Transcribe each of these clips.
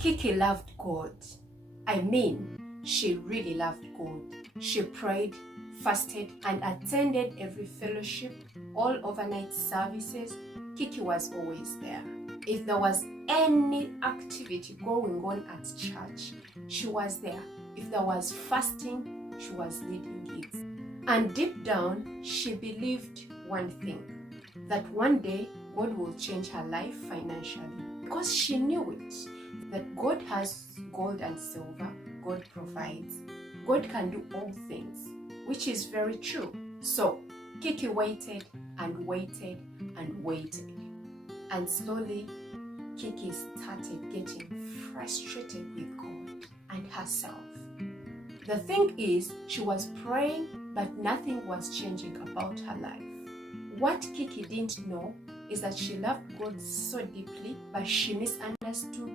Kiki loved God. I mean, she really loved God. She prayed, fasted, and attended every fellowship, all overnight services. Kiki was always there. If there was any activity going on at church, she was there. If there was fasting, she was leading it. And deep down, she believed one thing, that one day God will change her life financially. Because she knew it, that God has gold and silver, God provides. God can do all things, which is very true. So Kiki waited and waited and waited. And slowly, Kiki started getting frustrated with God and herself. The thing is, she was praying, but nothing was changing about her life. What Kiki didn't know is that she loved God so deeply, but she misunderstood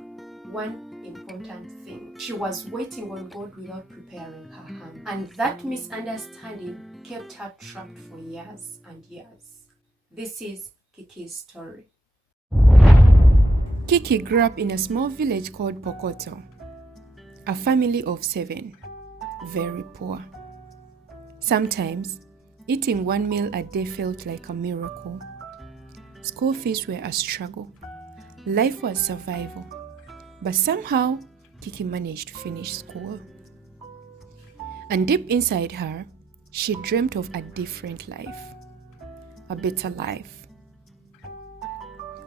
one important thing. She was waiting on God without preparing her hand. And that misunderstanding kept her trapped for years and years. This is Kiki's story. Kiki grew up in a small village called Pokoto, a family of 7, very poor. Sometimes, eating one meal a day felt like a miracle. School fees were a struggle. Life was survival. But somehow, Kiki managed to finish school. And deep inside her, she dreamt of a different life, a better life.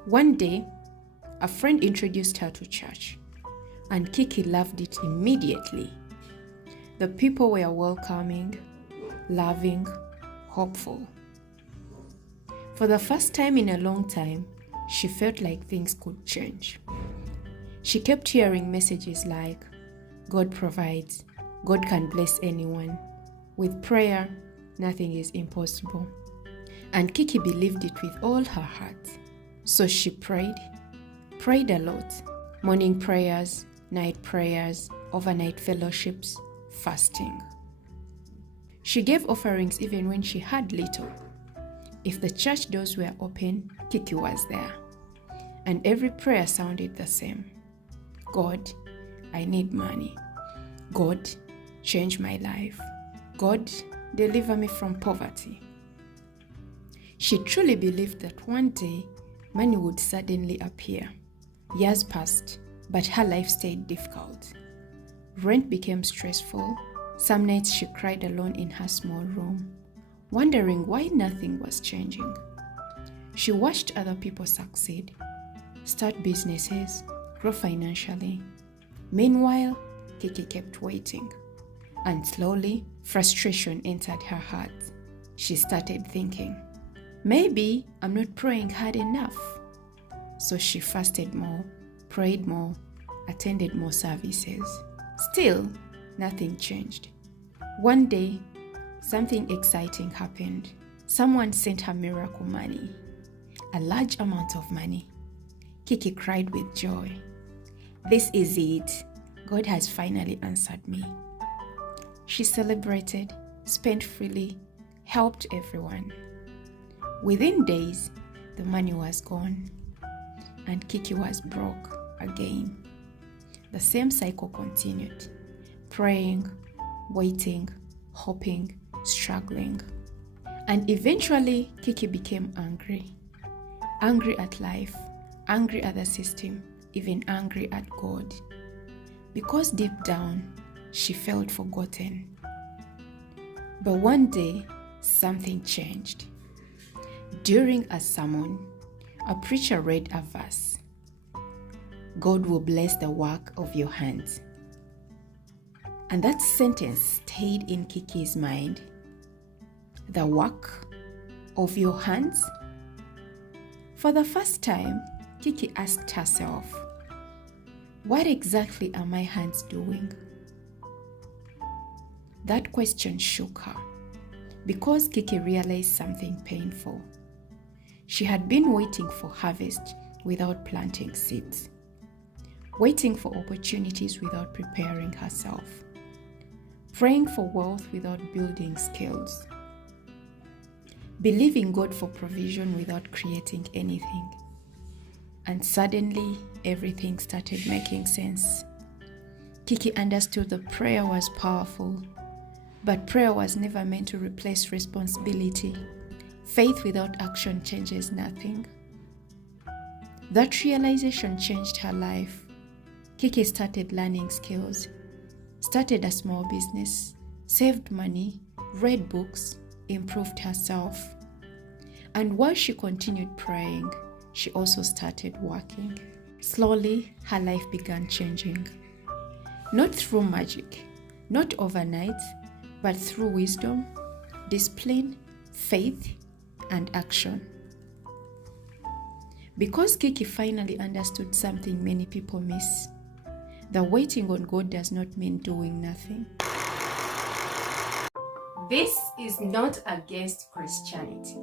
One day, a friend introduced her to church, and Kiki loved it immediately. The people were welcoming, loving, hopeful. For the first time in a long time, she felt like things could change. She kept hearing messages like, God provides, God can bless anyone. With prayer, nothing is impossible. And Kiki believed it with all her heart. So she prayed a lot. Morning prayers, night prayers, overnight fellowships, fasting. She gave offerings even when she had little. If the church doors were open, Kiki was there. And every prayer sounded the same. God, I need money. God, change my life. God, deliver me from poverty. She truly believed that one day, money would suddenly appear. Years passed, but her life stayed difficult. Rent became stressful. Some nights she cried alone in her small room, wondering why nothing was changing. She watched other people succeed, start businesses, grow financially. Meanwhile, Kiki kept waiting. And slowly, frustration entered her heart. She started thinking, maybe I'm not praying hard enough. So she fasted more, prayed more, attended more services. Still, nothing changed. One day, something exciting happened. Someone sent her miracle money, a large amount of money. Kiki cried with joy. This is it. God has finally answered me. She celebrated, spent freely, helped everyone. Within days, the money was gone, and Kiki was broke again. The same cycle continued, praying, waiting, hoping, struggling. And eventually, Kiki became angry. Angry at life, angry at the system, even angry at God. Because deep down, she felt forgotten. But one day, something changed. During a sermon, a preacher read a verse. God will bless the work of your hands. And that sentence stayed in Kiki's mind. The work of your hands? For the first time, Kiki asked herself, what exactly are my hands doing? That question shook her because Kiki realized something painful. She had been waiting for harvest without planting seeds, waiting for opportunities without preparing herself, praying for wealth without building skills, believing God for provision without creating anything. And suddenly, everything started making sense. Kiki understood that prayer was powerful, but prayer was never meant to replace responsibility. Faith without action changes nothing. That realization changed her life. Kiki started learning skills, started a small business, saved money, read books, improved herself. And while she continued praying, she also started working. Slowly, her life began changing. Not through magic, not overnight, but through wisdom, discipline, faith, and action. Because Kiki finally understood something many people miss, that waiting on God does not mean doing nothing. This is not against Christianity.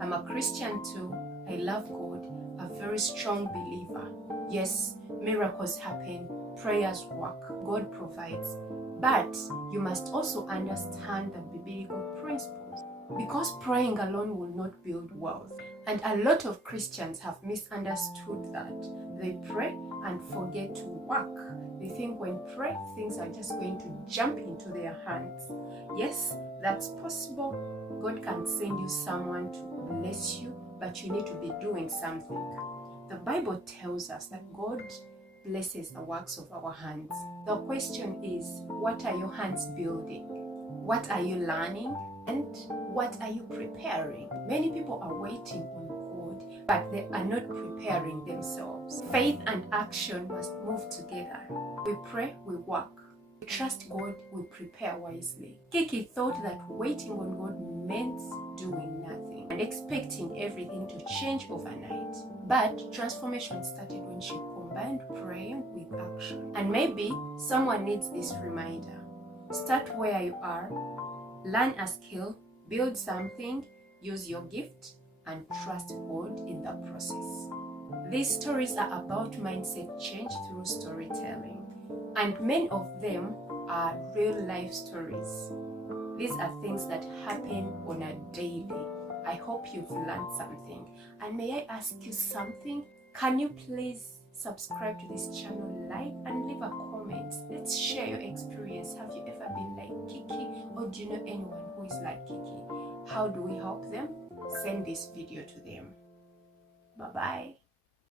I'm a Christian too. I love God, a very strong believer. Yes, miracles happen, prayers work, God provides. But you must also understand the biblical principles, because praying alone will not build wealth. And a lot of Christians have misunderstood that. They pray and forget to work. They think when pray, things are just going to jump into their hands. Yes, that's possible. God can send you someone to bless you, but you need to be doing something. The Bible tells us that God blesses the works of our hands. The question is, what are your hands building? What are you learning? And what are you preparing? Many people are waiting on God, but they are not preparing themselves. Faith and action must move together. We pray, we work. We trust God, we prepare wisely. Kiki thought that waiting on God meant doing nothing and expecting everything to change overnight. But transformation started when she combined praying with action. And maybe someone needs this reminder. Start where you are. Learn a skill, build something, use your gift, and trust God in the process. These stories are about mindset change through storytelling, and many of them are real life stories. These are things that happen on a daily. I hope you've learned something. And may I ask you something? Can you please subscribe to this channel, like, and leave a comment? Let's share your experience. Have you ever been like Kiki, or do you know anyone who is like Kiki? How do we help them? Send this video to them. Bye-bye.